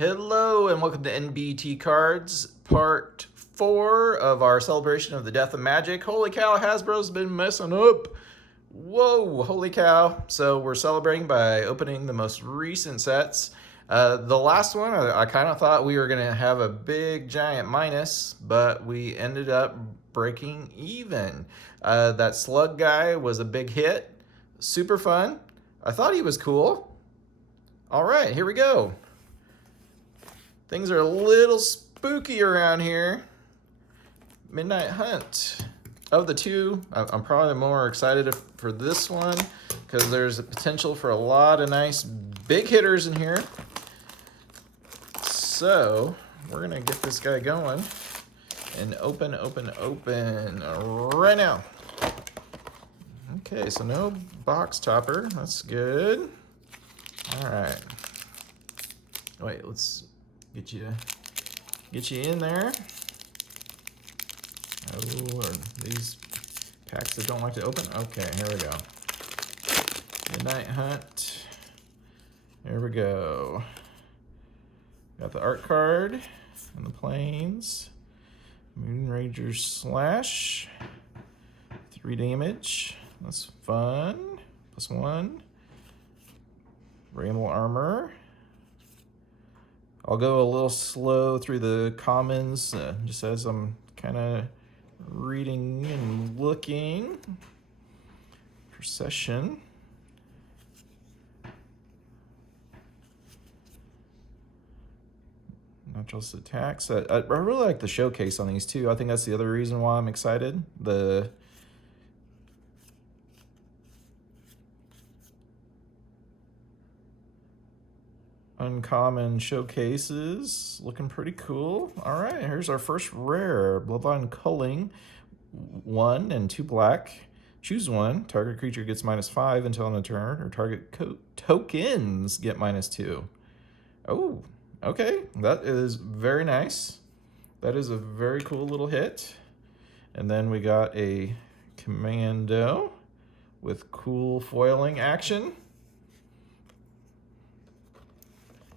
Hello and welcome to NBT Cards, part 4 of our celebration of the death of Magic. Holy cow, Hasbro's been messing up. Whoa, holy cow. So we're celebrating by opening the most recent sets. The last one, I kind of thought we were going to have a big giant minus, but we ended up breaking even. That slug guy was a big hit. Super fun. I thought he was cool. All right, here we go. Things are a little spooky around here. Midnight Hunt. Of the two, I'm probably more excited for this one because there's a potential for a lot of nice big hitters in here. So we're gonna get this guy going and open right now. Okay, so no box topper. That's good. All right. Wait, let's get you in there. Oh, are these packs that don't like to open? Okay, here we go. Midnight Hunt. There we go. Got the art card and the planes. Moonrager Slash. 3 damage. That's fun. +1. Ramble Armor. I'll go a little slow through the commons just as I'm kind of reading and looking. Procession. Not just attacks. I really like the showcase on these too. I think that's the other reason why I'm excited. The uncommon showcases looking pretty cool. All right, here's our first rare. Bloodline Culling, 1 and 2 black. Choose one. Target creature gets -5 until end of turn, or target tokens get -2. Oh, okay. That is very nice. That is a very cool little hit. And then we got a commando with cool foiling action.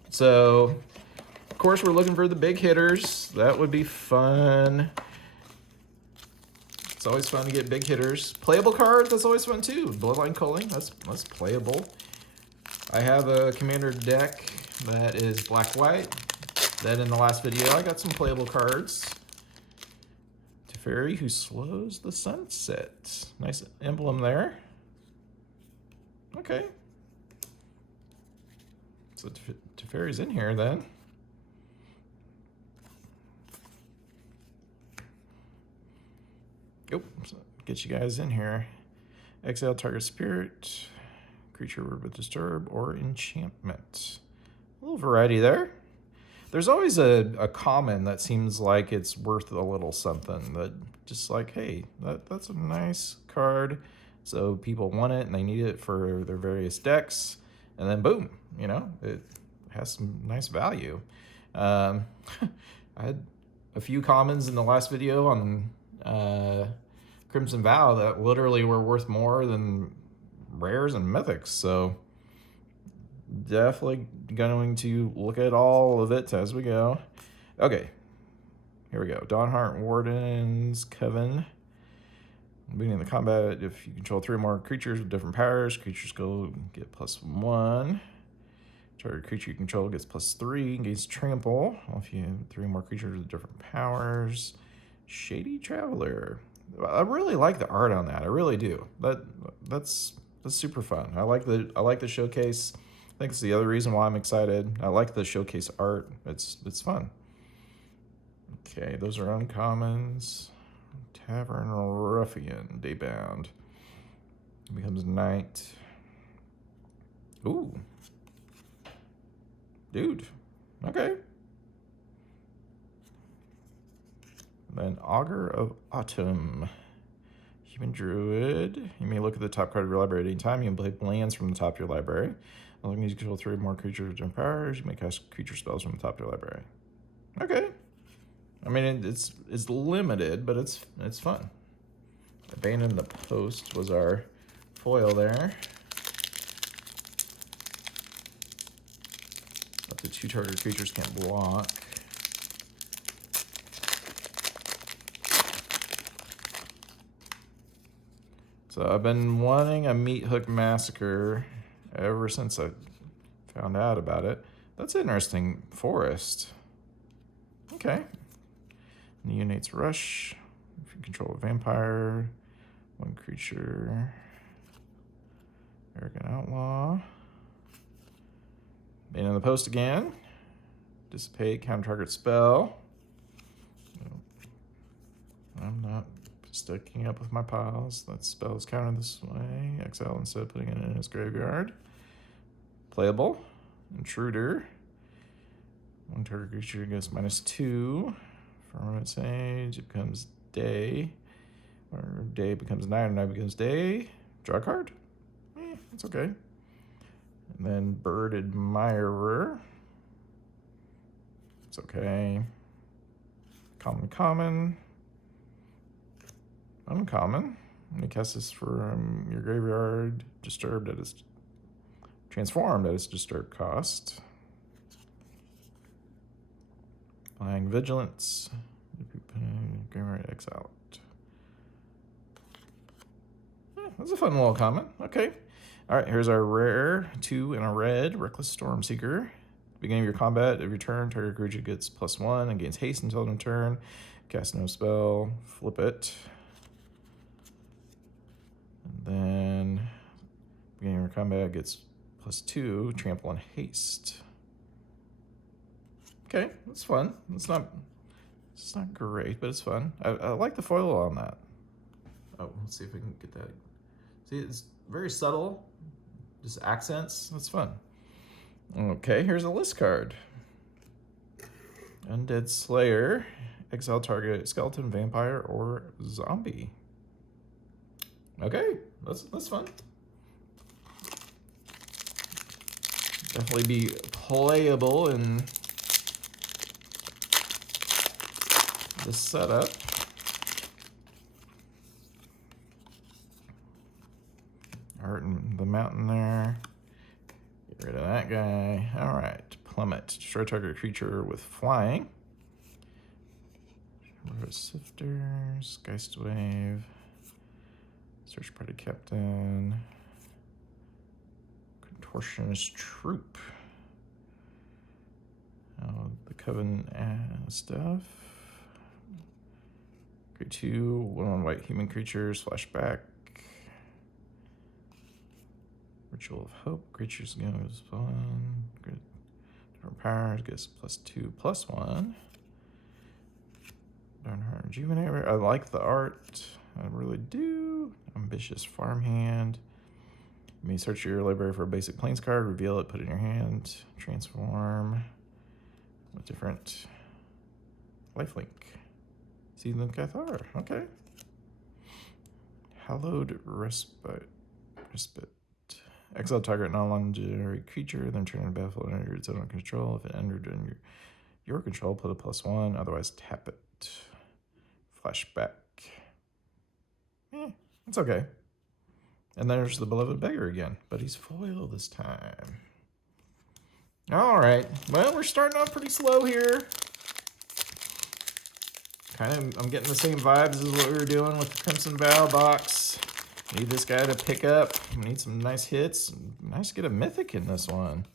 So, of course, we're looking for the big hitters. That would be fun. It's always fun to get big hitters. Playable card, that's always fun too. Bloodline Culling, that's playable. I have a commander deck that is black-white. Then in the last video, I got some playable cards. Teferi, who slows the sunset. Nice emblem there. Okay. So Teferi's in here then. So get you guys in here. Exile target spirit, creature with disturb, or enchantment. A little variety there. There's always a common that seems like it's worth a little something. That just like, hey, that's a nice card. So people want it and they need it for their various decks. And then boom, you know, it has some nice value. I had a few commons in the last video on Crimson Vow that literally were worth more than rares and mythics. So definitely going to look at all of it as we go. Okay, here we go. Dawnhart Warden's Coven. Beginning the combat, if you control 3 or more creatures with different powers, creatures get +1. Target creature you control gets +3, gains trample. Well, if you have 3 or more creatures with different powers. Shady Traveler. I really like the art on that. I really do. That's super fun. I like the showcase. I think it's the other reason why I'm excited. I like the showcase art. It's fun. Okay, those are uncommons. Tavern Ruffian, Daybound. Becomes night. Ooh. Dude. Okay. Then Augur of Autumn. Human Druid. You may look at the top card of your library at any time. You can play lands from the top of your library. As long as you control 3 or more creatures with different powers, you may cast creature spells from the top of your library. Okay. I mean, it's limited, but it's fun. Abandon the Post was our foil there. The 2 target creatures can't block. So I've been wanting a Meat Hook Massacre ever since I found out about it. That's interesting. Forest. Okay. Neonate's Rush. If you control a vampire, 1 creature. Arrogant Outlaw. Bane in the Post again. Dissipate, counter target spell. I'm not sticking up with my piles. That spell is countered this way. Exile instead of putting it in his graveyard. Playable. Intruder. 1 target creature gets -2. Firmament Sage. It becomes day. Or day becomes night, or night becomes day. Draw a card. It's okay. And then Bird Admirer. It's okay. Common. Uncommon. When you cast this from your graveyard, disturbed at its transformed at its disturbed cost. Applying Vigilance. Graveyard exile it. That's a fun little comment. Okay. All right, here's our rare 2 and a red Reckless Stormseeker. Beginning of your combat of your turn, target creature gets +1 and gains haste until end of turn. Cast no spell. Flip it. And then beginning of your combat gets +2, trample and haste. Okay, that's fun. It's not great, but it's fun. I like the foil on that. Oh, let's see if we can get that. See, it's very subtle, just accents. That's fun. Okay, here's a list card. Undead Slayer. Exile target skeleton, vampire, or zombie. Okay, that's fun. Definitely be playable in this setup. Art in the mountain there. Get rid of that guy. All right, Plummet. Destroy target creature with flying. Sifters, Geist Wave, Search Party Captain, Contortionist Troop. Oh, the Coven stuff. Create 2 1/1 white human creatures, flashback. Ritual of Hope, creatures goes fun. Different powers gets +2/+1. Darnheart Rejuvenator. I like the art. I really do. Ambitious Farmhand. You may search your library for a basic plains card, reveal it, put it in your hand, transform with different lifelink. Seedling Cathar. Okay. Hallowed Respite. Exile target non-legendary creature, then turn it battlefield under its own control. If it entered under your control, put a +1. Otherwise, tap it. Flashback. It's okay. And there's the Beloved Beggar again, but he's foil this time. All right. Well, we're starting off pretty slow here. I'm getting the same vibes as what we were doing with the Crimson Vow box. Need this guy to pick up. Need some nice hits. Nice to get a mythic in this one.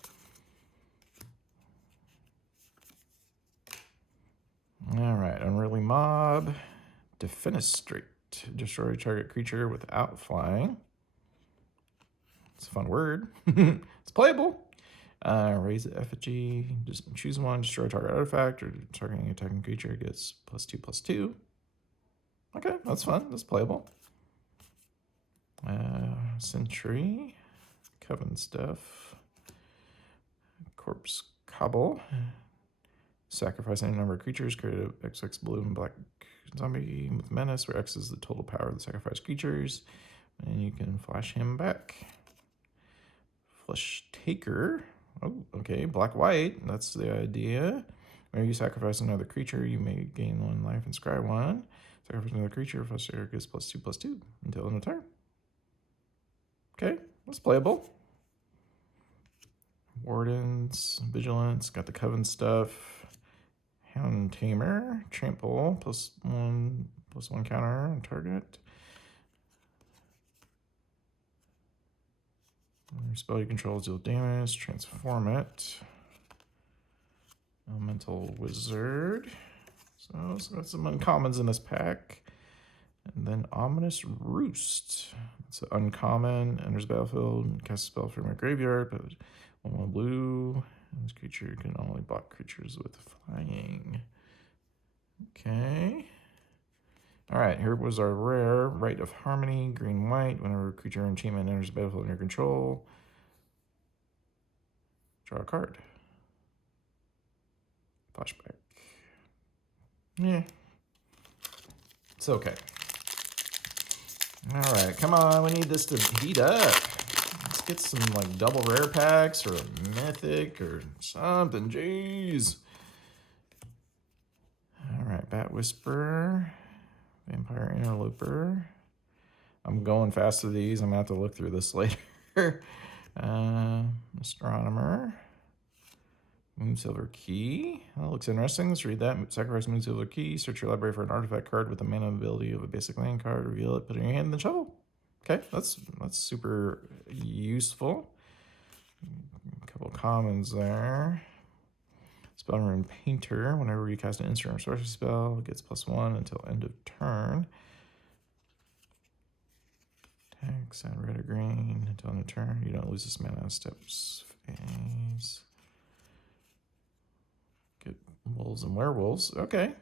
All right, Unruly Mob. Defenestrate. Destroy target creature without flying. It's a fun word. It's playable. Raise the effigy. Just choose one. Destroy target artifact or targeting attacking creature gets +2/+2. Okay, that's fun. That's playable. Sentry. Coven stuff. Corpse Cobble. Sacrifice any number of creatures. Create a XX blue and black zombie with menace, where X is the total power of the sacrificed creatures. And you can flash him back. Flesh Taker. Oh, okay. Black-white. That's the idea. Whenever you sacrifice another creature, you may gain 1 life and scry 1. Sacrifice another creature. Flesh Taker gets +2/+2 until end of turn. Okay. That's playable. Wardens, Vigilance, got the Coven stuff. Hound Tamer, Trample, +1 counter on target. Spell you control deal damage, transform it. Elemental Wizard. So got some uncommons in this pack. And then Ominous Roost. It's an uncommon, enters battlefield, casts a spell from your graveyard, but 1/1 blue. And this creature can only block creatures with flying. Okay. Alright, here was our rare Rite of Harmony, green-white. Whenever a creature or enchantment enters the battlefield under your control, draw a card. Flashback. Yeah. It's okay. Alright, come on, we need this to heat up. Let's get some like double rare packs or a mythic or something, jeez. Alright, Bat Whisperer, Vampire Interloper. I'm going fast with these, I'm gonna have to look through this later. Astronomer. Moonsilver Key. That looks interesting. Let's read that. Sacrifice Moonsilver Key. Search your library for an artifact card with the mana ability of a basic land card. Reveal it. Put it in your hand and then shuffle. Okay, that's super useful. A couple commons there. Spellrune Painter. Whenever you cast an instant or sorcery spell, it gets +1 until end of turn. Tax, add red or green until end of turn. You don't lose this mana steps phase. Wolves and werewolves. Okay.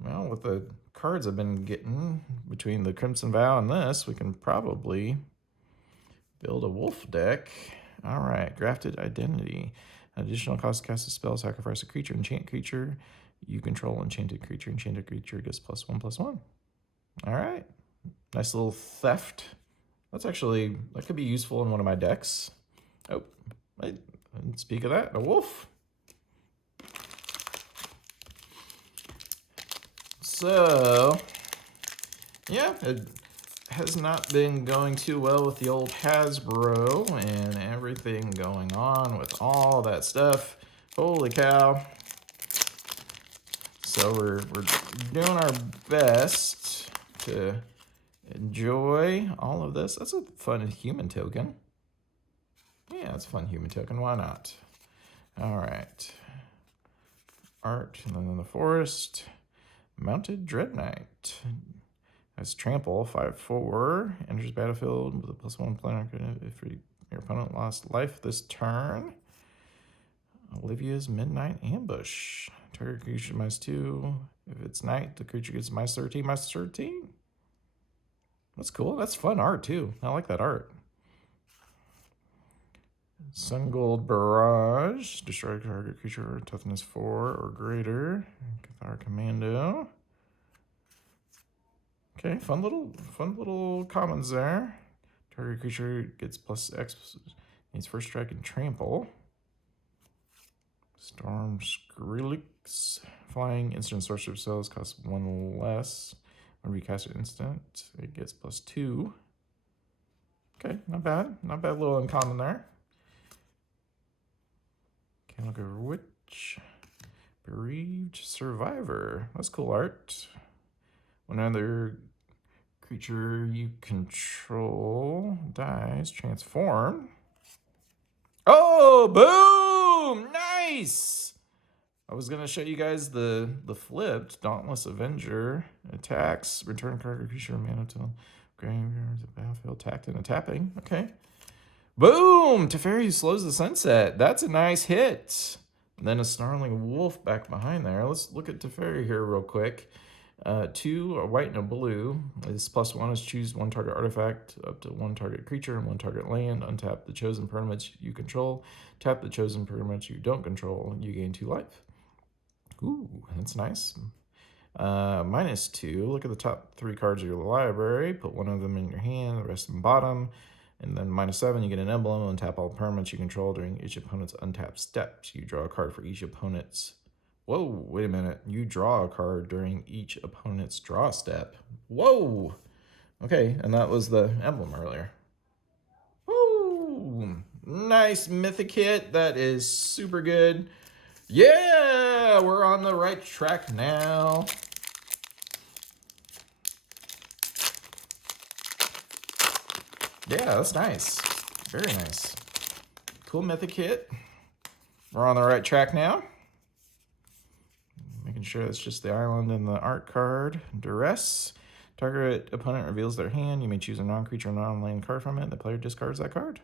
Well, with the cards I've been getting between the Crimson Vow and this, we can probably build a wolf deck. All right. Grafted Identity. Additional cost to cast a spell, sacrifice a creature, enchant creature. You control enchanted creature. Enchanted creature gets +1/+1. All right. Nice little theft. That could be useful in one of my decks. Oh, and speak of that, a wolf. So, yeah, it has not been going too well with the old Hasbro and everything going on with all that stuff. Holy cow. So we're doing our best to enjoy all of this. That's a fun human token. Yeah, that's a fun human token. Why not? All right. Art, and then in the forest. Mounted Dread Knight has Trample, 5/4, enters battlefield with a +1 planar if your opponent lost life this turn. Olivia's Midnight Ambush. Target creature -2. If it's night, the creature gets -13/13. That's cool. That's fun art too. I like that art. Sungold Barrage. Destroy target creature toughness 4 or greater. Cathar Commando. Okay, fun little commons there. Target creature gets +X. Needs first strike and trample. Storm Skrillex. Flying instant sorcery spells costs 1 less. When you cast an instant, it gets +2. Okay, not bad. Not bad little uncommon there. Candlekeeper Witch. Bereaved Survivor. That's cool art. When another creature you control dies, transform. Oh, boom! Nice! I was going to show you guys the flipped Dauntless Avenger. Attacks, return target creature mana to graveyard, the battlefield, tapped and a tapping. Okay. Boom! Teferi slows the sunset. That's a nice hit. And then a snarling wolf back behind there. Let's look at Teferi here real quick. 2, a white and a blue. This +1 is choose 1 target artifact up to 1 target creature and 1 target land. Untap the chosen permanents you control. Tap the chosen permanents you don't control. You gain 2 life. Ooh, that's nice. -2. Look at the top 3 cards of your library. Put 1 of them in your hand, the rest in the bottom. And then -7, you get an emblem. Untap all permanents you control during each opponent's untapped steps. You draw a card for each opponent's... Whoa, wait a minute. You draw a card during each opponent's draw step. Whoa! Okay, and that was the emblem earlier. Woo! Nice mythic hit. That is super good. Yeah, we're on the right track now. Yeah, that's nice. Very nice. Cool mythic hit. We're on the right track now. Making sure it's just the island and the art card. Duress. Target opponent reveals their hand. You may choose a non-creature, non-land card from it. The player discards that card.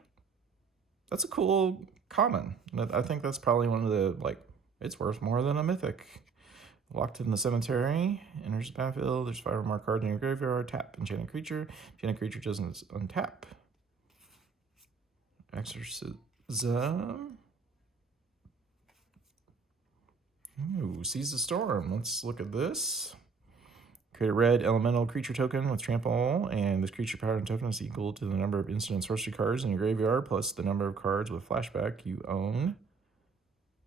That's a cool common. I think that's probably one of the, like, it's worth more than a mythic. Locked in the cemetery. Enters the battlefield. There's 5 or more cards in your graveyard. Tap enchanted creature. Enchanted creature doesn't untap. Exorcism. Ooh, Seize the Storm. Let's look at this. Create a red elemental creature token with trample, and this creature power and token is equal to the number of instant and sorcery cards in your graveyard plus the number of cards with flashback you own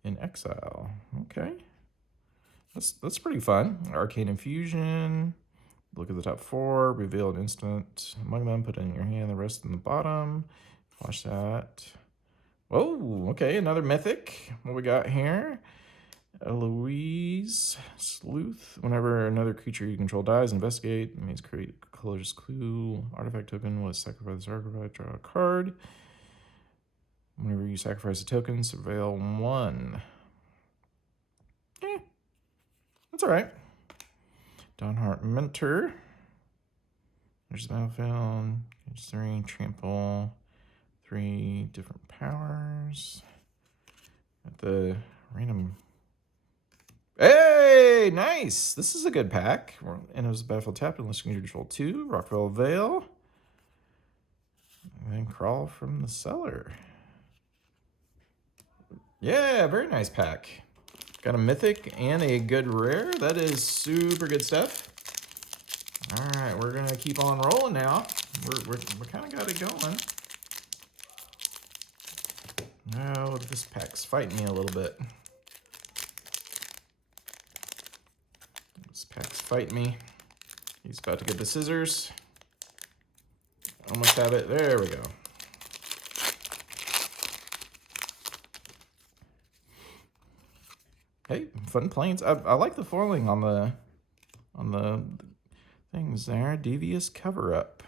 in exile. Okay. That's pretty fun. Arcane Infusion. Look at the top 4. Reveal an instant among them. Put it in your hand. The rest in the bottom. Flash that. Oh, okay. Another mythic. What we got here? Eloise Sleuth. Whenever another creature you control dies, investigate. It means create a colorless clue. Artifact token was sacrifice artifact. Draw a card. Whenever you sacrifice a token, surveil 1. That's all right. Dawnhart Mentor. There's the battlefield. There's 3. Trample. 3 different powers. At the random. Hey, nice. This is a good pack. And it was a battlefield tap unless you control 2. Rockville Vale. And then Crawl from the Cellar. Yeah, very nice pack. Got a mythic and a good rare. That is super good stuff. All right, we're gonna keep on rolling now. We're kind of got it going. No, this pack's fighting me a little bit. This pack's fighting me. He's about to get the scissors. Almost have it. There we go. Hey, fun planes. I like the foiling on the things there. Devious Cover-Up.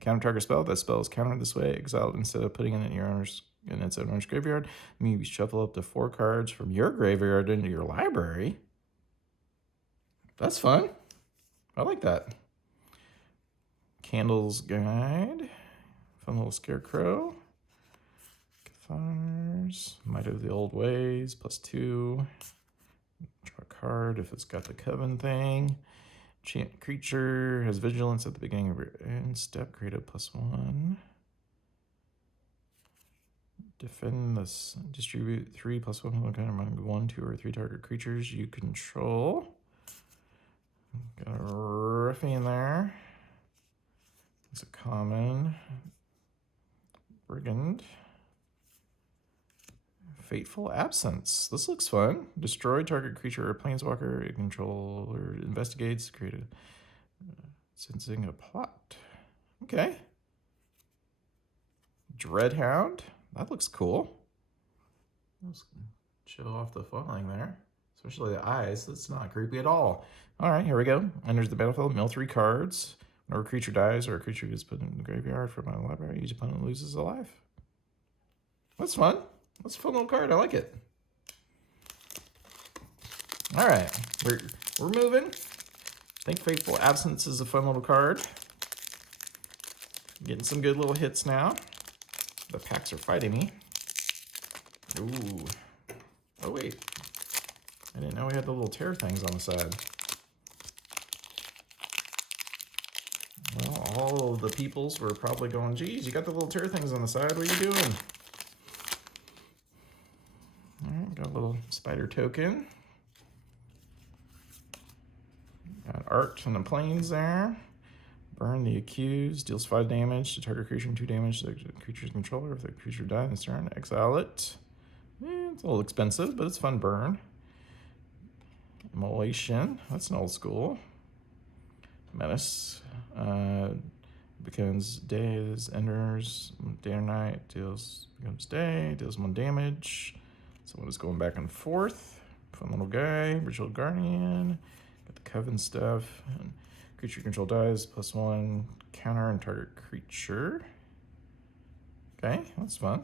Counter target spell. That spell is countered this way. Exiled instead of putting it in its owner's graveyard. Maybe shuffle up to 4 cards from your graveyard into your library. That's fun. I like that. Candle's Guide. Fun little scarecrow. Cathars. Might of the Old Ways. +2. Draw a card if it's got the Coven thing. Enchant creature has vigilance at the beginning of your end step. Create a +1. Defend this. Distribute 3 +1 kind among 1, 2, or 3 target creatures you control. Got a Riffy in there. It's a common. Brigand. Fateful Absence. This looks fun. Destroy target creature or planeswalker you control or investigates. Create a sensing a plot. Okay. Dreadhound. That looks cool. Let's show off the foiling there. Especially the eyes. That's not creepy at all. All right, here we go. Enters the battlefield. Mill 3 cards. Whenever a creature dies or a creature gets put in the graveyard from my library, each opponent loses a life. That's fun. That's a fun little card. I like it. All right, we're moving. I think Fateful Absence is a fun little card. Getting some good little hits now. The packs are fighting me. Ooh. Oh, wait. I didn't know we had the little tear things on the side. Well, all of the peoples were probably going, geez, you got the little tear things on the side. What are you doing? All right, got a little spider token. Got art on the planes there. Burn the Accused. Deals 5 damage to target creature and 2 damage to the creature's controller. If the creature dies in its turn, exile it. It's a little expensive, but it's fun burn. Immolation. That's an old school. Menace. Becomes days, enters day or night, becomes day, deals 1 damage. So what is going back and forth? Fun little guy, Ritual Guardian. Got the Coven stuff. And creature control dies, +1 counter and target creature. Okay, that's fun.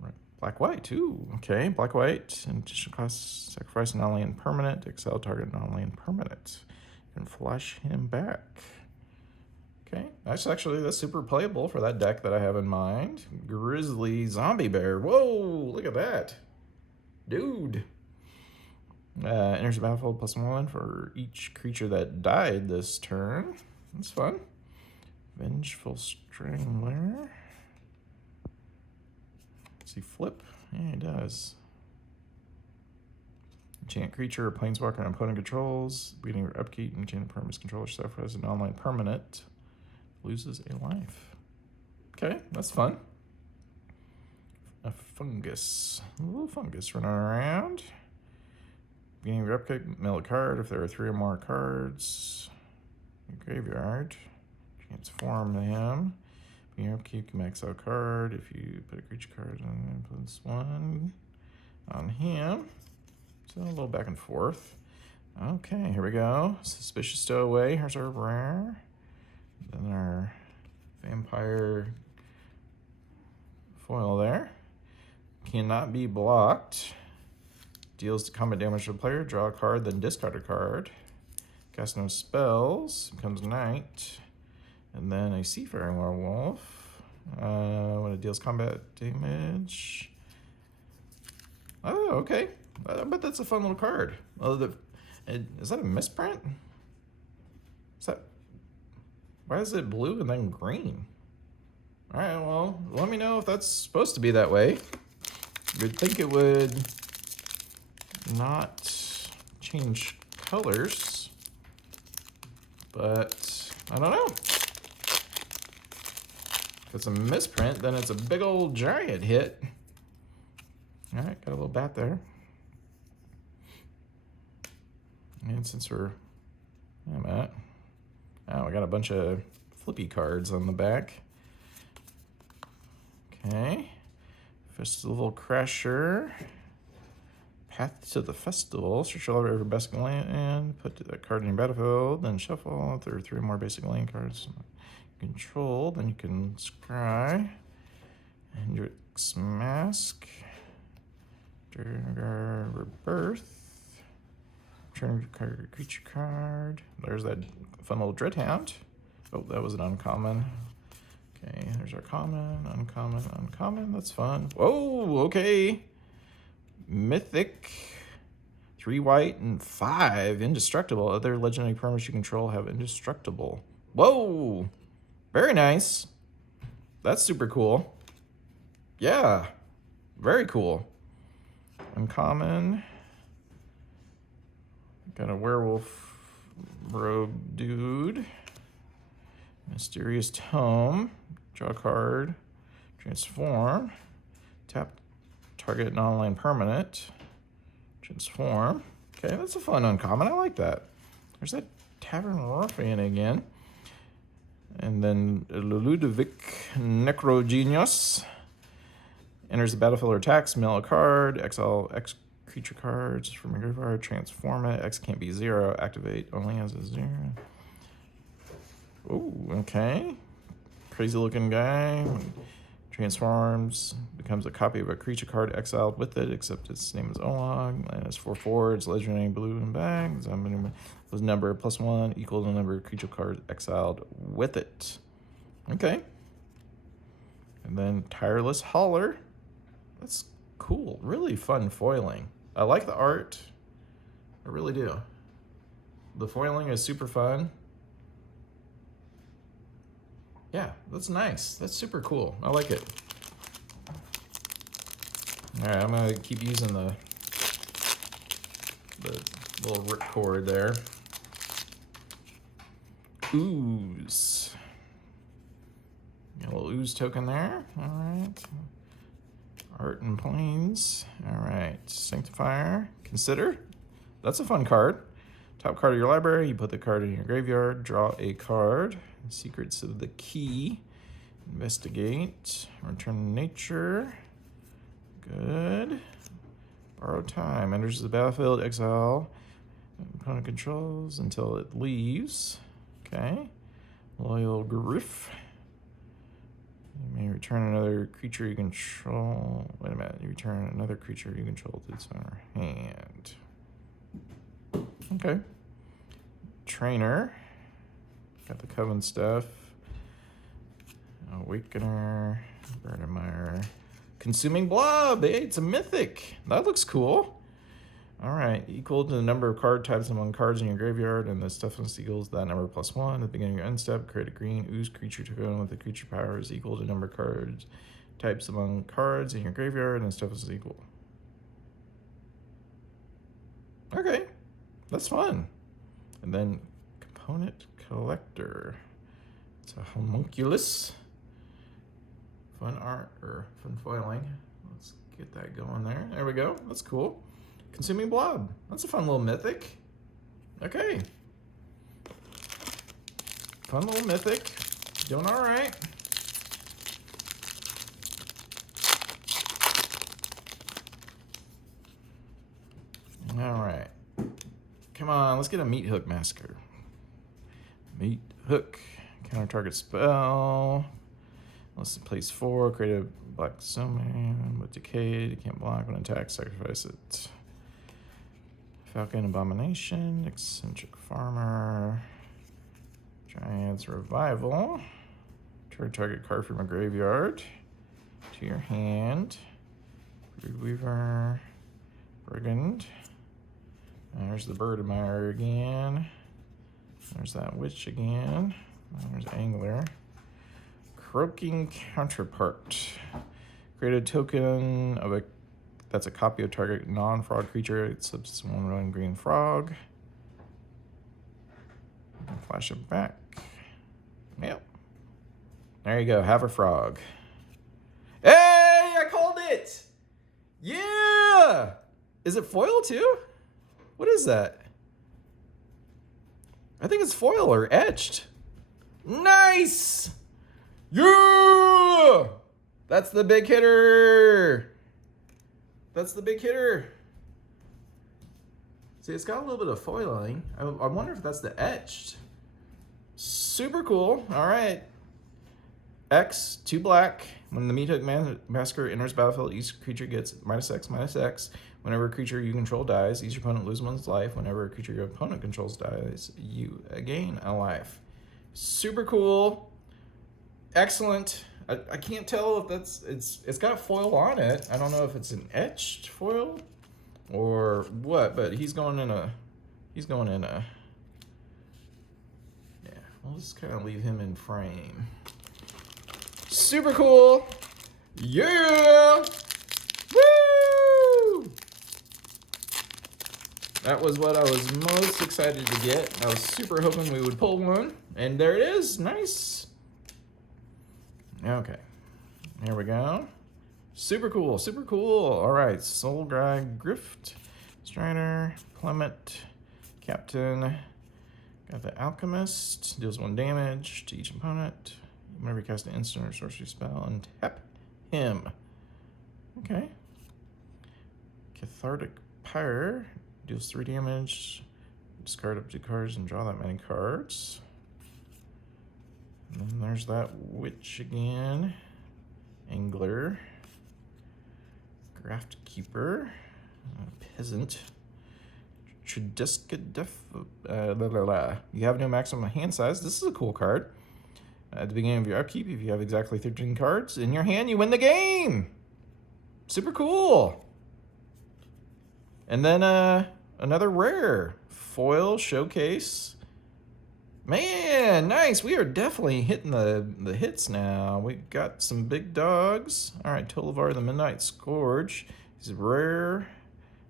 Right. Black-white too. Okay, black-white. And additional cost, sacrifice non-land permanent, exile target non-land permanent. And flash him back. Okay, that's super playable for that deck that I have in mind. Grizzly Zombie Bear. Whoa, look at that. Dude. Enters the battlefield +1 for each creature that died this turn. That's fun. Vengeful Strangler. Does he flip? Yeah, he does. Enchant creature or planeswalker and opponent controls. Beginning your upkeep, enchant permanent controller stuff as an online permanent. Loses a life. Okay, that's fun. A fungus. A little fungus running around. Beginning of your upkeep, mill a card. If there are 3 or more cards in your graveyard, transform him. Beginning of your upkeep, you can max out a card. If you put a creature card on +1 on him. So a little back and forth. Okay, here we go. Suspicious Stowaway. Here's our rare. Then our vampire foil there. Cannot be blocked. Deals combat damage to the player. Draw a card, then discard a card. Cast no spells. Becomes night. And then a Seafaring Werewolf. When it deals combat damage. Oh, okay. I bet that's a fun little card. Is that a misprint? Is that... Why is it blue and then green? All right, well, let me know if that's supposed to be that way. You'd think it would not change colors, but I don't know. If it's a misprint, then it's a big old giant hit. All right, got a little bat there. And since we're... Oh, we got a bunch of flippy cards on the back. Okay. Festival Crasher. Path to the Festival. Search all over basic land. Put that card in your battlefield. Then shuffle. If there are 3 more basic land cards control, then you can scry. Hendrix Mask. Rebirth. Return creature card. There's that fun little Dreadhound. Oh, that was an uncommon. Okay, there's our common, uncommon. That's fun. Whoa, okay. Mythic. 3 white and 5 indestructible. Other legendary permanents you control have indestructible. Whoa, very nice. That's super cool. Yeah, very cool. Uncommon. Got a werewolf rogue dude. Mysterious Tome. Draw a card. Transform. Tap target non-land permanent. Transform. Okay, that's a fun uncommon. I like that. There's that Tavern Ruffian again. And then Ludovic Necrogenius. Enters the battlefield or attacks. Mill a card. Exile X creature cards from your graveyard, transform it. X can't be 0. Activate only as a 0. Oh, okay. Crazy looking guy. Transforms, becomes a copy of a creature card exiled with it, except its name is Olog. And it's 4/4. It's legendary blue and bag. Was number +1 equal to the number of creature cards exiled with it. Okay. And then Tireless Hauler. That's cool. Really fun foiling. I like the art. I really do. The foiling is super fun. Yeah, that's nice. That's super cool. I like it. All right, I'm gonna keep using the little ripcord there. Ooze. Got a little ooze token there. All right. Art and Planes. All right. Sanctifier. Consider. That's a fun card. Top card of your library, you put the card in your graveyard, draw a card. Secrets of the Key. Investigate. Return to nature. Good. Borrow time. Enters the battlefield, exile. Opponent controls until it leaves. Okay. Loyal Griff. You may return another creature you control. Wait a minute. You return another creature you control to its owner hand. Okay. Trainer. Got the Coven stuff. Awakener. Bernemeyer. Consuming Blob. Hey, it's a mythic. That looks cool. All right. Equal to the number of card types among cards in your graveyard, and the toughness equals that number +1. At the beginning of your end step, create a green ooze creature token with the creature power is equal to the number of cards types among cards in your graveyard, and the toughness is equal. Okay. That's fun. And then Component Collector. It's a homunculus. Fun art, or fun foiling. Let's get that going there. There we go. That's cool. Consuming Blob. That's a fun little mythic. Okay. Fun little mythic. Doing all right. All right. Come on, let's get a Meat Hook Massacre. Meat Hook. Counter target spell. Let's place 4. Create a black summon with Decayed. You can't block when attack. Sacrifice it. Falcon Abomination. Eccentric Farmer. Giant's Revival. Turn target card from a graveyard to your hand. Broodweaver. Brigand. There's the Bernemeyer again. There's that Witch again. There's Angler. Croaking Counterpart. Create a token of a that's a copy of target non-frog creature. It subs 1 running green frog. Flash it back. Yep. There you go. Have a frog. Hey, I called it. Yeah. Is it foil too? What is that? I think it's foil or etched. Nice. Yeah. That's the big hitter. That's the big hitter. See, it's got a little bit of foiling. I wonder if that's the etched. Super cool. All right. X, 2 black. When the Meat Hook Massacre enters battlefield, each creature gets -X/-X. Whenever a creature you control dies, each opponent loses 1's life. Whenever a creature your opponent controls dies, you gain a life. Super cool. Excellent. I can't tell if that's it's got foil on it. I don't know if it's an etched foil or what, but he's going in a yeah, we'll just kind of leave him in frame. Super cool. Yeah. Woo! That was what I was most excited to get. I was super hoping we would pull one, and there it is. Nice. Okay, here we go. Super cool, super cool. All right, Soulgride Grift, Strider, Plummet, Captain. Got the Alchemist, deals 1 damage to each opponent. Whenever you cast an instant or sorcery spell, and tap him. Okay. Cathartic Pyre, deals 3 damage. Discard up 2 cards and draw that many cards. And then there's that Witch again. Angler. Graft Keeper. Peasant. Tradiska You have no maximum hand size. This is a cool card. At the beginning of your upkeep, if you have exactly 13 cards in your hand, you win the game. Super cool. And then another rare. Foil Showcase. Man, nice. We are definitely hitting the hits now. We got some big dogs. All right, Tolvar the Midnight Scourge. He's a rare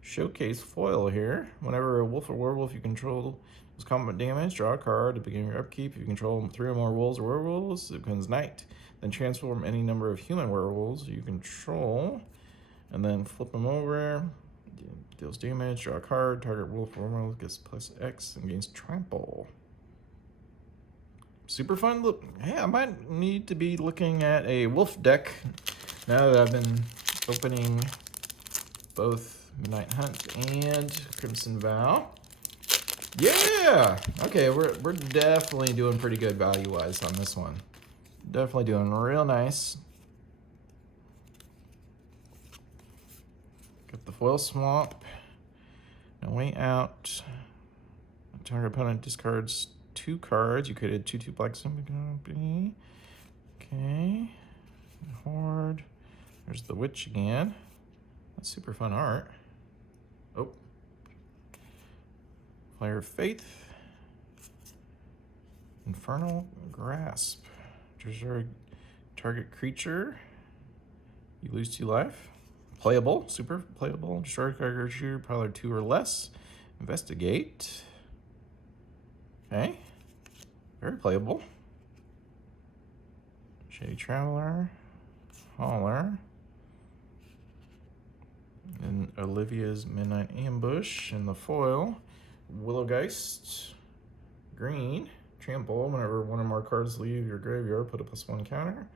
showcase foil here. Whenever a wolf or werewolf you control does combat damage, draw a card at the beginning of your upkeep. If you control 3 or more wolves or werewolves, it becomes night. Then transform any number of human werewolves you control, and then flip them over. Deals damage, draw a card, target wolf or gets plus X and gains trample. Super fun. Look, hey, I might need to be looking at a wolf deck now that I've been opening both Midnight Hunt and Crimson Vow. Yeah! Okay, we're definitely doing pretty good value-wise on this one. Definitely doing real nice. Got the Foil Swamp. No way out. Target opponent discards 2 cards. You created 2/2 black zombie. Okay. Horde. There's the Witch again. That's super fun art. Oh. Flare of Faith. Infernal Grasp. Destroy target creature. You lose 2 life. Playable, super playable. Destroy target creature, power 2 or less. Investigate. Okay. Very playable. Shady Traveler. Hauler. And Olivia's Midnight Ambush in the foil. Willowgeist. Green. Trample. Whenever one or more cards leave your graveyard, put a +1 counter.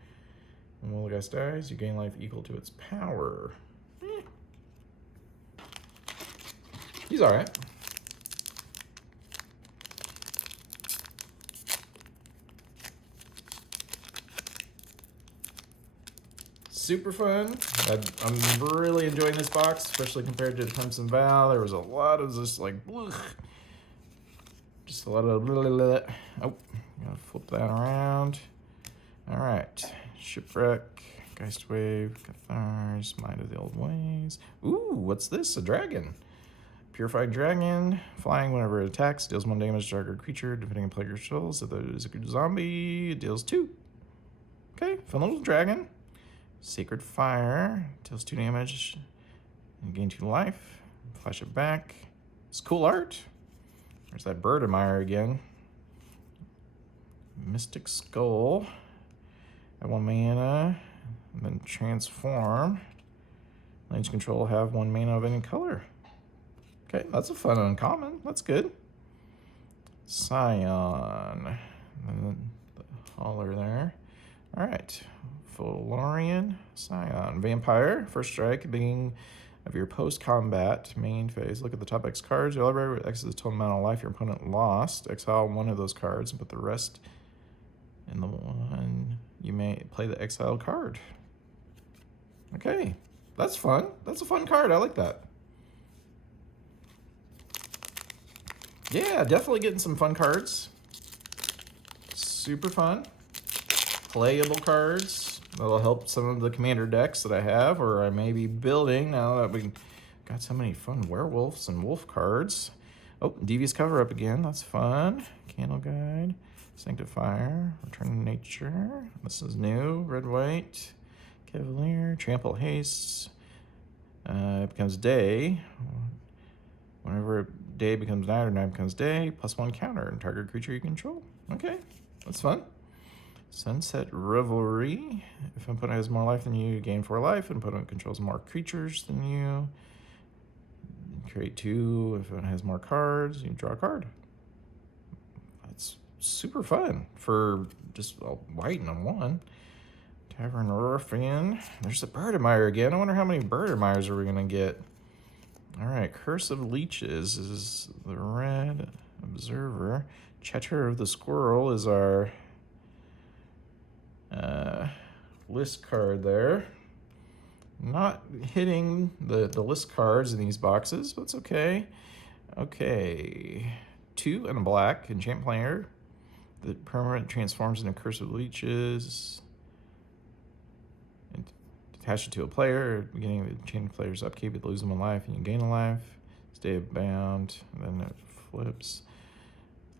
When Willowgeist dies, you gain life equal to its power. He's alright. Super fun. I'm really enjoying this box, especially compared to the Crimson Vow. There was a lot of this, like, blech. Just a lot of, oh, gotta flip that around. All right, Shipwreck, Geist Wave, Cathars, Mind of the Old Ways. Ooh, what's this? A dragon. Purified Dragon, flying whenever it attacks, deals 1 damage to target creature, defending a plague or souls. If it is a zombie, it deals 2. Okay, fun little dragon. Sacred Fire, deals 2 damage and gain 2 life. Flash it back. It's cool art. There's that Birdemire again. Mystic Skull. At 1 mana, and then transform. Lane's control have 1 mana of any color. Okay, that's a fun uncommon. That's good. Scion. And then the hauler there. All right. Folarian, Scion. Vampire. First strike, beginning of your post-combat main phase. Look at the top X cards. Your library X is the total amount of life your opponent lost. Exile 1 of those cards and put the rest in the one. You may play the exiled card. Okay, that's fun. That's a fun card. I like that. Yeah, definitely getting some fun cards. Super fun. Playable cards. That'll help some of the commander decks that I have or I may be building now that we got so many fun werewolves and wolf cards. Oh, Devious Cover-Up again. That's fun. Candle Guide. Sanctifier. Return to Nature. This is new. Red, White. Cavalier. Trample Haste. It becomes day. Whenever day becomes night or night becomes day, +1 counter and target creature you control. Okay, that's fun. Sunset Revelry. If an opponent has more life than you gain 4 life. If an opponent controls more creatures than you, create 2. If it has more cards, you draw a card. That's super fun for just a white and a 1. Tavern Ruffian. There's a Birdemire again. I wonder how many Birdemires are we going to get. All right, Curse of Leeches is the red observer. Chatter of the Squirrel is our list card there. Not hitting the list cards in these boxes, but it's okay. Okay, 2 and a black, enchant player. The permanent transforms into Curse of Leeches. Attach it to a player. At the beginning of the enchanted player's upkeep, it loses 1 life and you gain a life. Stay bound, and then it flips.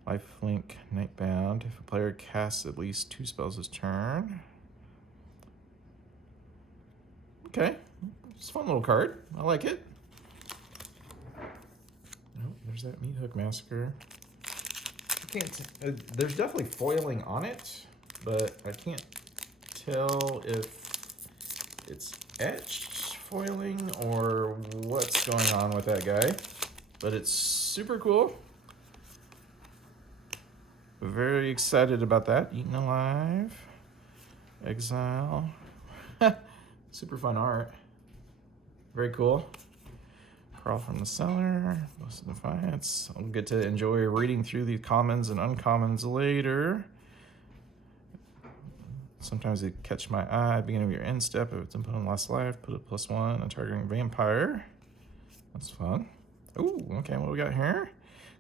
Lifelink, Nightbound. If a player casts at least 2 spells this turn. Okay, it's a fun little card. I like it. Oh, there's that Meat Hook Massacre. I can't. There's definitely foiling on it, but I can't tell if it's etched foiling or what's going on with that guy, but it's super cool. Very excited about that. Eaten Alive, Exile. Super fun art. Very cool. Crawl from the Cellar, Blessed Defiance. I'll get to enjoy reading through these commons and uncommons later. Sometimes they catch my eye. Beginning of your end step, if it's opponent last life, put a +1 on targeting vampire. That's fun. Ooh, okay, what we got here?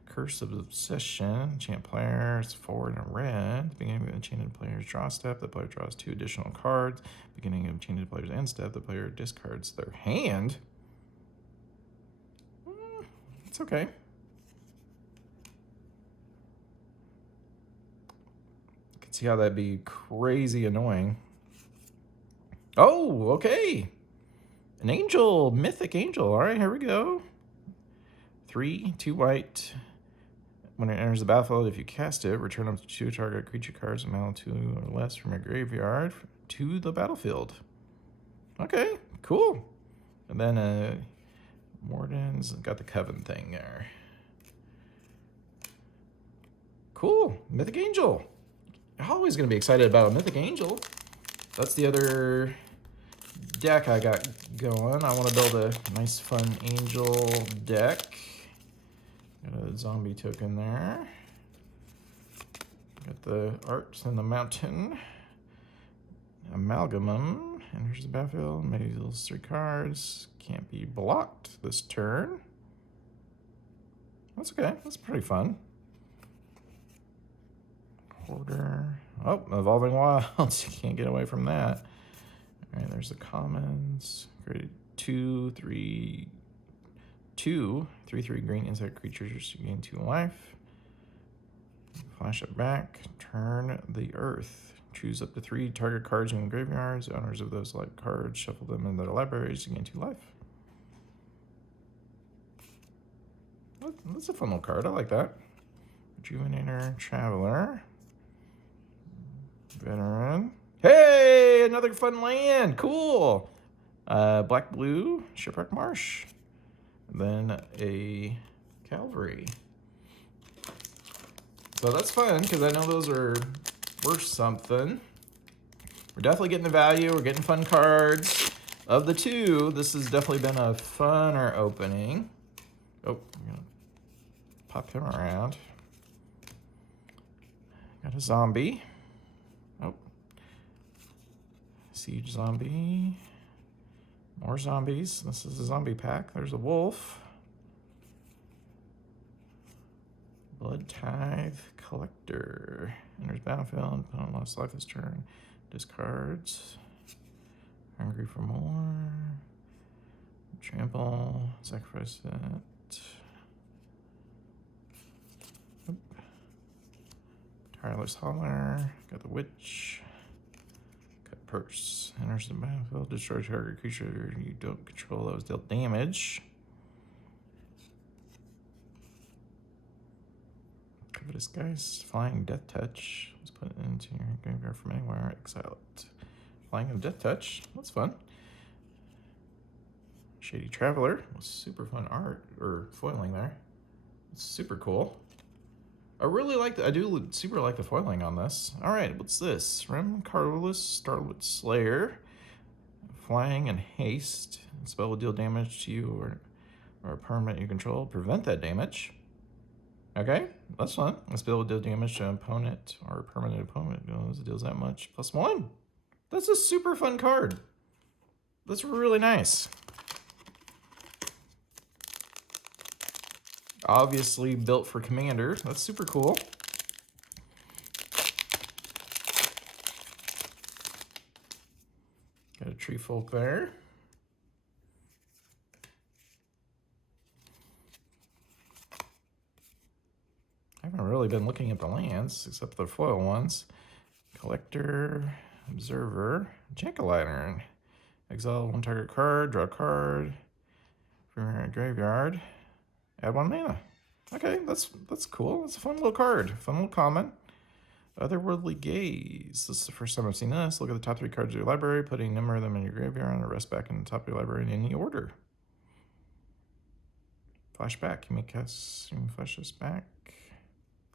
Curse of Obsession. Enchant players, forward and red. Beginning of enchanted player's draw step, the player draws 2 additional cards. Beginning of enchanted player's end step, the player discards their hand. It's okay. See how that'd be crazy annoying. Oh, okay. An angel, mythic angel. All right, here we go. 3, 2 white. When it enters the battlefield, if you cast it, return up to 2 target creature cards amount 2 or less from your graveyard to the battlefield. Okay, cool. And then Warden's got the Coven thing there. Cool, mythic angel. Always going to be excited about a Mythic Angel. That's the other deck I got going. I want to build a nice, fun Angel deck. Got a zombie token there. Got the Arts in the Mountain. Amalgamum. And here's the battlefield. Maybe those 3 cards. Can't be blocked this turn. That's okay. That's pretty fun. Order. Oh, Evolving Wilds. You can't get away from that. All right, there's the commons. Created 2, 3 green insect creatures. You gain 2 life. Flash it back. Turn the earth. Choose up to 3 target cards in graveyards. The owners of those like cards shuffle them in their libraries. You gain 2 life. That's a fun little card. I like that. Rejuvenator, Traveler. Veteran. Hey, another fun land. Cool. Black Blue, Shipwreck Marsh. And then a Cavalry. So that's fun because I know those are worth something. We're definitely getting the value. We're getting fun cards. Of the 2, this has definitely been a funner opening. Oh, I'm gonna pop him around. Got a zombie. Oh. Siege zombie. More zombies. This is a zombie pack. There's a wolf. Blood Tithe Collector. Enters battlefield. Opponent lost life this turn. Discards. Hungry for more. Trample. Sacrifice it. Oop. Tireless Hauler. Got the Witch. Cut Purse. Enters the battlefield. Destroy target creature you don't control that was dealt damage. Covetous Geist. Flying Death Touch. Let's put it into your graveyard from anywhere. Exile it. Flying of Death Touch. That's fun. Shady Traveler. Super fun art or foiling there. It's super cool. I really like I do super like the foiling on this. All right, what's this? Rem Carolus, Starlit Slayer. Flying and haste. Spell will deal damage to you or a permanent you control. Prevent that damage. Okay, that's fun. A spell will deal damage to an opponent or a permanent opponent. It deals that much. +1. That's a super fun card. That's really nice. Obviously built for Commander. That's super cool. Got a Tree Folk there. I haven't really been looking at the lands, except the foil ones. Collector, Observer, Jack-o'-lantern. Exile 1 target card, draw a card from your graveyard. Add 1 mana. Okay, that's cool. That's a fun little card. Fun little common. Otherworldly Gaze. This is the first time I've seen this. Look at the top 3 cards of your library, putting a number of them in your graveyard and the rest back in the top of your library in any order. Flashback. You may flash this back.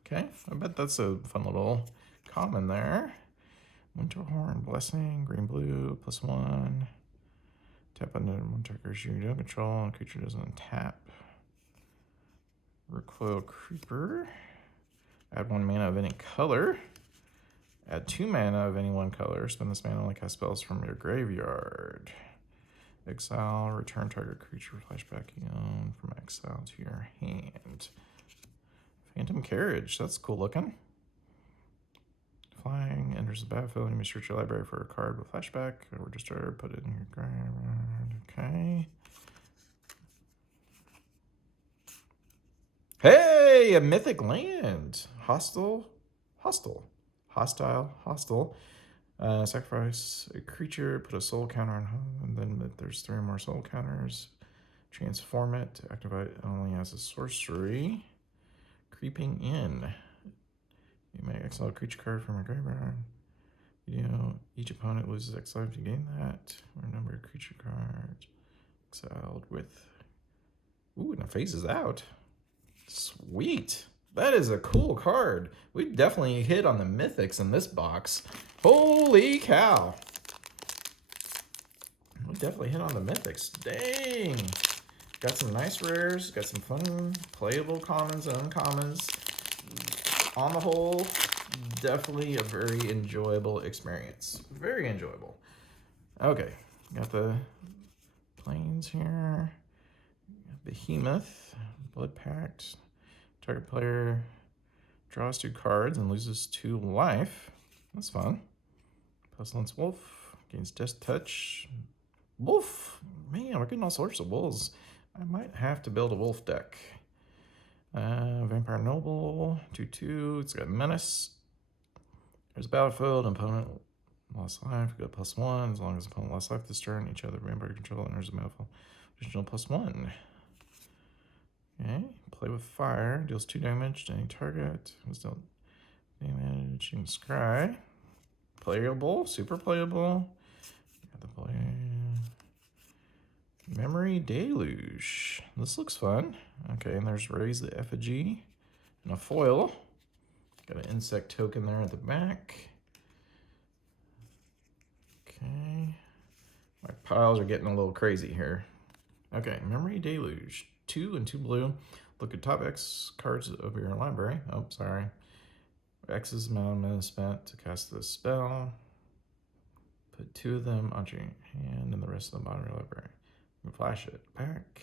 Okay, I bet that's a fun little common there. Winterhorn, Blessing, green blue, +1. Tap on one triggers you don't control, and creature doesn't tap. Recoil Creeper. Add 1 mana of any color. Add 2 mana of any one color. Spend this mana only cast spells from your graveyard. Exile, return target creature flashback you own from exile to your hand. Phantom Carriage, that's cool looking. Flying, enters the battlefield, you may search your library for a card with flashback, or destroy, put it in your graveyard. Okay. Hey, a mythic land. Hostile. Sacrifice a creature, put a soul counter on, and then if there's 3 more soul counters, transform it to activate only as a sorcery. Creeping In. You may exile a creature card from your graveyard. Each opponent loses exile if you gain that. Or number of creature cards exiled with. Ooh, and it phases out. Sweet. That is a cool card. We definitely hit on the mythics in this box. Holy cow. We definitely hit on the mythics. Dang. Got some nice rares. Got some fun, playable commons and uncommons. On the whole, definitely a very enjoyable experience. Very enjoyable. Okay. Got the planes here. Behemoth. Blood Pact. Target player draws 2 cards and loses 2 life. That's fun. Pestilence Wolf gains Death Touch. Wolf! Man, we're getting all sorts of wolves. I might have to build a wolf deck. Vampire Noble, 2/2. It's got Menace. There's Battlefield. Opponent lost life. Got +1. As long as opponent lost life this turn, each other vampire control enters the battlefield. Additional +1. Okay, play with fire, deals 2 damage to any target. Was dealt damage. You can scry. Playable, super playable. Got the play. Memory Deluge. This looks fun. Okay, and there's Raise the Effigy and a foil. Got an insect token there at the back. Okay. My piles are getting a little crazy here. Okay, Memory Deluge. 2 and 2 blue. Look at top X cards of your library. Oh, sorry. X's amount of mana spent to cast this spell. Put 2 of them onto your hand and the rest of them on your library. You can flash it back.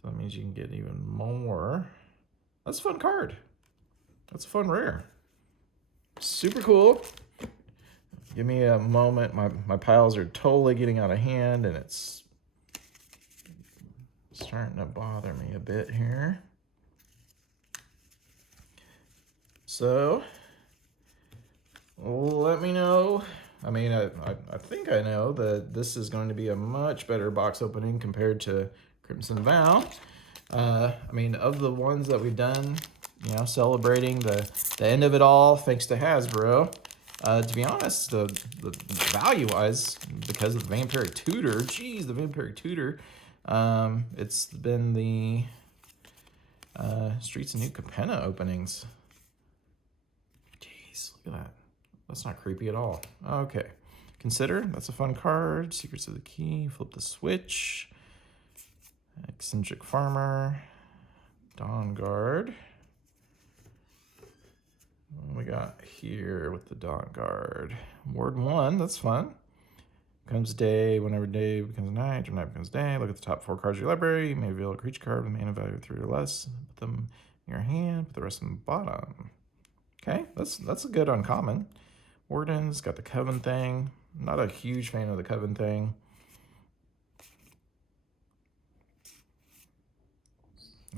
So that means you can get even more. That's a fun card. That's a fun rare. Super cool. Give me a moment. My piles are totally getting out of hand and it's starting to bother me a bit here. So, let me know. I mean, I think I know that this is going to be a much better box opening compared to Crimson Vow. I mean, of the ones that we've done, celebrating the end of it all, thanks to Hasbro. To be honest, the value-wise, because of the Vampiric Tutor, geez, the Vampiric Tutor, it's been the Streets of New Capenna openings. Jeez, look at that. That's not creepy at all. Okay. Consider, that's a fun card. Secrets of the Key, flip the switch. Eccentric Farmer. Dawnguard. What we got here with the Dawnguard? Ward 1, that's fun. Becomes day whenever day becomes night, or night becomes day. Look at the top 4 cards of your library. You may reveal a creature card with mana value of 3 or less. Put them in your hand, put the rest in the bottom. Okay, that's a good uncommon. Warden's got the Coven thing. Not a huge fan of the Coven thing.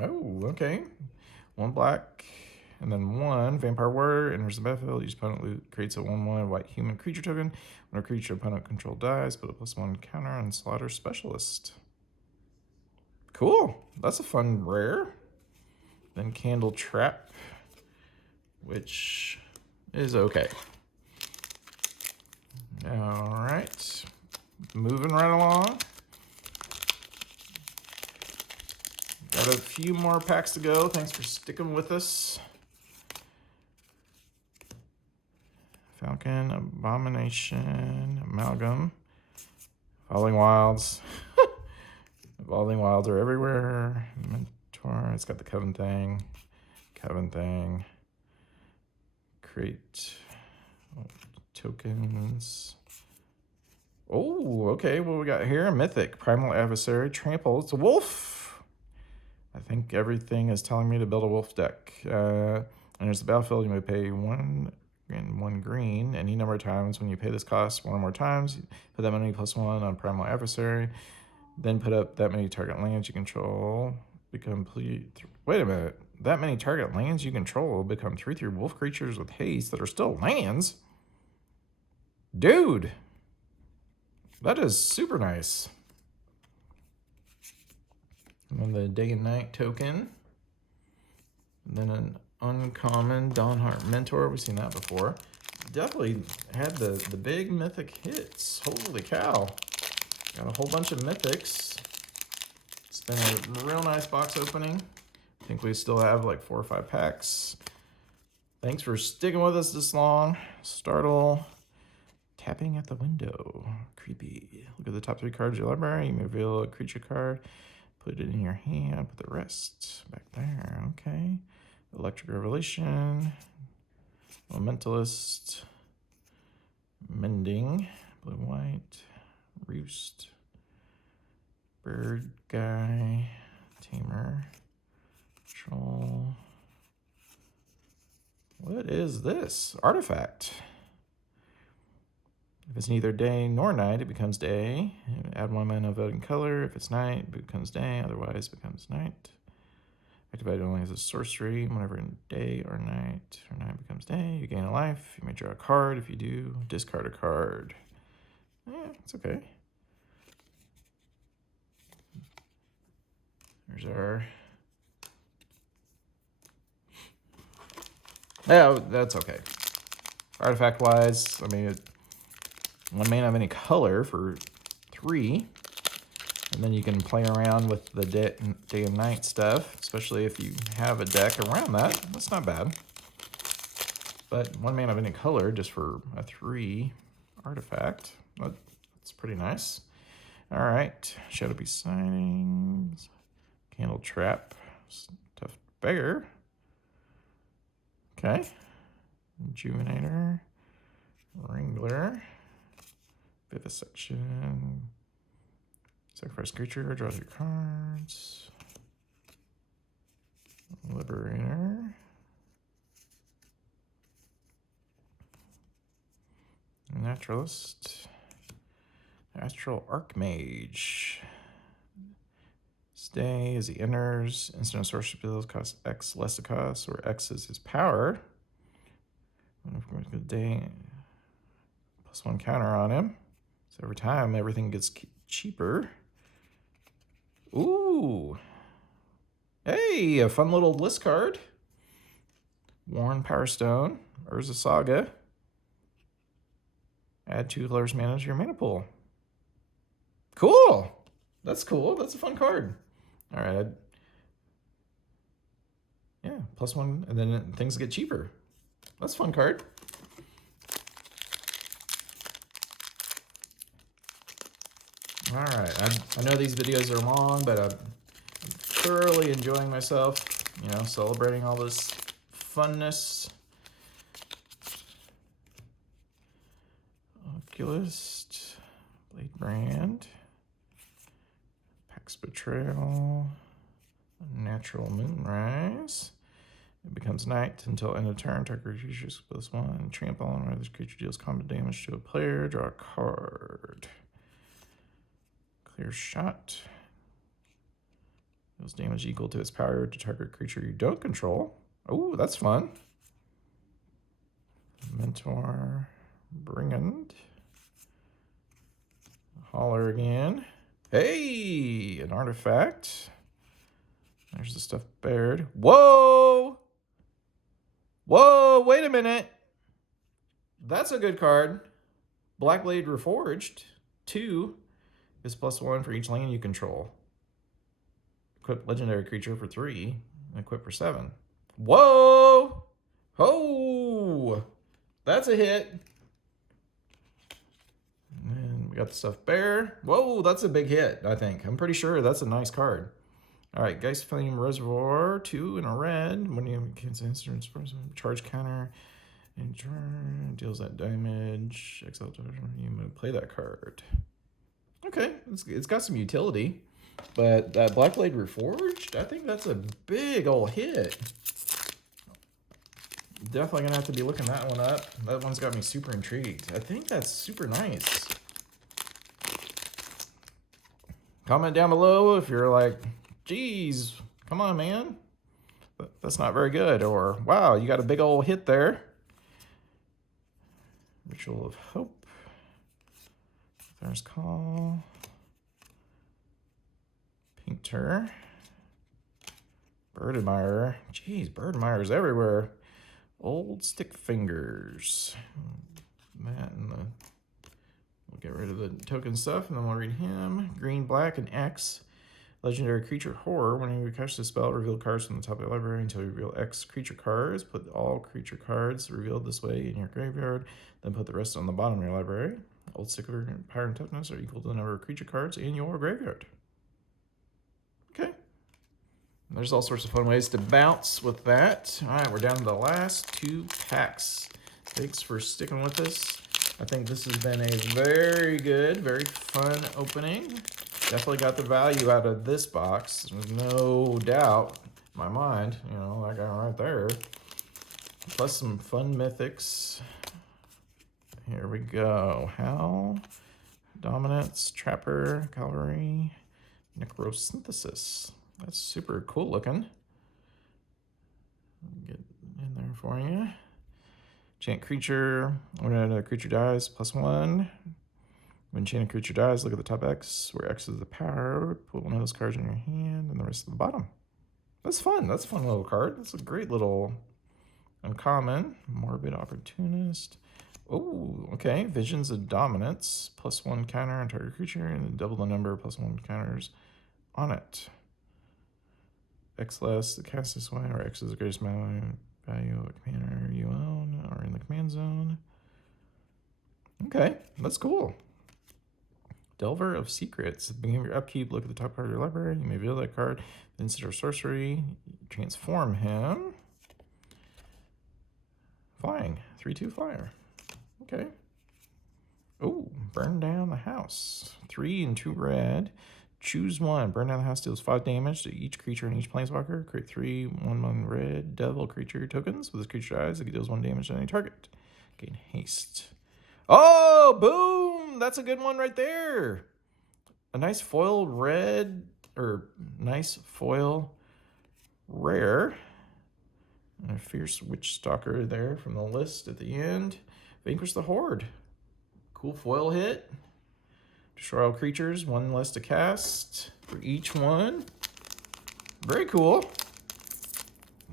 Oh, okay. 1 black, and then 1 Vampire Warrior enters the battlefield. Each opponent creates a 1/1 white human creature token. When a creature opponent control dies, put a +1 counter on Slaughter Specialist. Cool. That's a fun rare. Then Candle Trap, which is okay. All right, moving right along. Got a few more packs to go. Thanks for sticking with us. Falcon, Abomination, Amalgam, Falling Wilds. Falling Wilds are everywhere. Mentor, it's got the Coven thing. Create tokens. Oh, okay. What we got here? Mythic, Primal Adversary, Trample. It's a wolf. I think everything is telling me to build a wolf deck. And there's the battlefield. You may pay 1 and 1 green any number of times. When you pay this cost 1 or more times, put that many +1 on Primal Adversary. Then put up that many target lands you control. Wait a minute. That many target lands you control become 3/3 wolf creatures with haste that are still lands? Dude! That is super nice. And then the Day and Night token. And then an uncommon Dawnhart Mentor. We've seen that before. Definitely had the big mythic hits. Holy cow. Got a whole bunch of mythics. It's been a real nice box opening. I think we still have like 4 or 5 packs. Thanks for sticking with us this long. Startle. Tapping at the window. Creepy. Look at the top 3 cards of your library. You may reveal a creature card. Put it in your hand. Put the rest back there. Okay. Electric Revelation. Elementalist. Mending. Blue-white. Roost. Bird guy. Tamer. Troll. What is this? Artifact. If it's neither day nor night, it becomes day. Add 1 mana of voting color. If it's night, it becomes day. Otherwise, it becomes night. Activated only as a sorcery. Whenever in day or night becomes day, you gain a life. You may draw a card. If you do, discard a card. Yeah, it's okay. There's our... Yeah, that's okay. Artifact-wise, I mean, 1 mana of any color for 3. And then you can play around with the day and night stuff, especially if you have a deck around that. That's not bad. But 1 mana of any color just for a 3 artifact. That's pretty nice. All right. Shadow Beast Sightings. Candle Trap. Stuffed Bear. Okay. Rejuvenator. Wrangler. Vivisection. Sacrifice creature, draw 3 cards. Liberator. Naturalist. Astral Archmage. Stay as he enters. Instant sorcery abilities cost X less to cost, or X is his power. Day +1 counter on him. So every time everything gets cheaper. Ooh. Hey, a fun little list card. Worn Powerstone. Urza Saga. Add 2 colors mana to your mana pool. Cool. That's cool. That's a fun card. All right. Yeah, +1, and then things get cheaper. That's a fun card. All right. I know these videos are long, but I'm thoroughly enjoying myself, you know, celebrating all this funness. Oculist, Blade Brand, Pax Betrayal, Natural Moonrise. It becomes night until end of turn. Target creatures +1. Trample on whether this creature deals combat damage to a player. Draw a card. Clear Shot. Deals damage equal to its power to target creature you don't control. Oh, that's fun. Mentor. Brigand. Holler again. Hey, an artifact. There's the stuffed bear. Whoa! Whoa, wait a minute. That's a good card. Blackblade Reforged. 2 is +1 for each land you control. Equip legendary creature for 3. And equip for 7. Whoa! Oh! That's a hit. And we got the Stuffed Bear. Whoa, that's a big hit, I think. I'm pretty sure that's a nice card. All right, Geist Flame Reservoir, 2 in a red. When you cancel instant charge counter, and turn deals that damage. Exile, you may play that card. Okay, it's got some utility, but that Blackblade Reforged, I think that's a big old hit. Definitely gonna have to be looking that one up. That one's got me super intrigued. I think that's super nice. Comment down below if you're like, geez, come on, man. That's not very good. Or, wow, you got a big old hit there. Ritual of Hope. There's Call. Painter. Bird Admirer. Jeez, Bird Admirer's everywhere. Old Stick Fingers. That and the... We'll get rid of the token stuff, and then we'll read him. Green, black, and X. Legendary Creature Horror. When you cast the spell, reveal cards from the top of the library until you reveal X creature cards. Put all creature cards revealed this way in your graveyard. Then put the rest on the bottom of your library. Old Sticker and Power and Toughness are equal to the number of creature cards in your graveyard. Okay. And there's all sorts of fun ways to bounce with that. All right, we're down to the last 2 packs. Thanks for sticking with us. I think this has been a very good, very fun opening. Definitely got the value out of this box. There's no doubt in my mind. You know, that guy right there. Plus some fun mythics. Here we go. Howl, Dominance, Trapper, Cavalry, Necrosynthesis. That's super cool looking. Get in there for you. Enchant creature. When a creature dies, +1. When enchanted creature dies, look at the top X, where X is the power. Put one of those cards in your hand and the rest at the bottom. That's fun. That's a fun little card. That's a great little uncommon. Morbid Opportunist. Oh, okay. Visions of Dominance. +1 counter on target creature, and then double the number of +1 counters on X less to cast this way, or X is the greatest value of a commander you own, or in the command zone. Okay, that's cool. Delver of Secrets. At the beginning of your upkeep, look at the top card of your library. You may reveal that card. Instant or sorcery. Transform him. Flying. 3/2 flyer. Okay. Oh, burn down the house. 3 and 2 red. Choose one. Burn down the house deals 5 damage to each creature and each planeswalker. Create 3 1/1 red devil creature tokens. With this creature dies, it deals 1 damage to any target. Gain haste. Oh, boom! That's a good one right there. A nice foil red, or nice foil rare. And a Fierce Witch Stalker there from the list at the end. Vanquish the Horde. Cool foil hit. Destroy all creatures, 1 less to cast for each one. Very cool.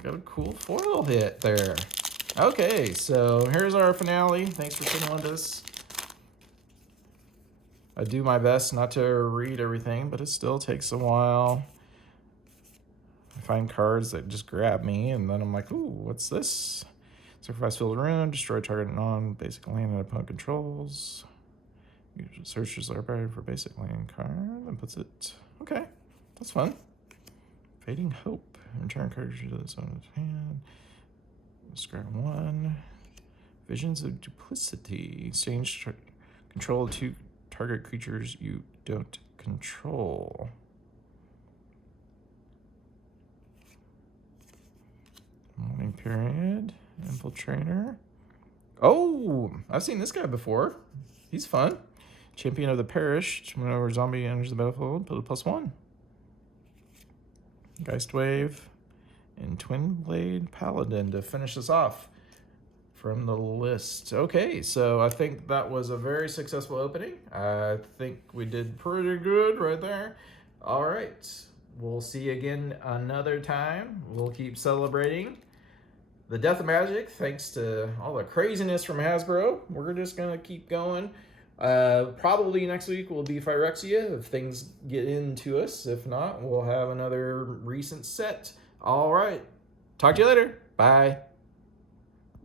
Got a cool foil hit there. Okay, so here's our finale. Thanks for sitting with us. I do my best not to read everything, but it still takes a while. I find cards that just grab me, and then I'm like, ooh, what's this? Sacrifice Field Rune, destroy target non-basic land and opponent controls. Searches library for basic land card, then puts it. Okay, that's fun. Fading Hope. Return cards to the zone of hand. Discard 1. Visions of Duplicity. Exchange control of 2 target creatures you don't control. Morning Period. Infiltrator. Oh, I've seen this guy before. He's fun. Champion of the Perished. Whenever a zombie enters the battlefield, put a +1. Geist Wave. And Twin Blade Paladin to finish this off from the list. Okay, so I think that was a very successful opening. I think we did pretty good right there. All right, we'll see you again another time. We'll keep celebrating. the death of Magic, thanks to all the craziness from Hasbro. We're just going to keep going. Probably next week will be Phyrexia if things get into us. If not, we'll have another recent set. All right. Talk to you later. Bye.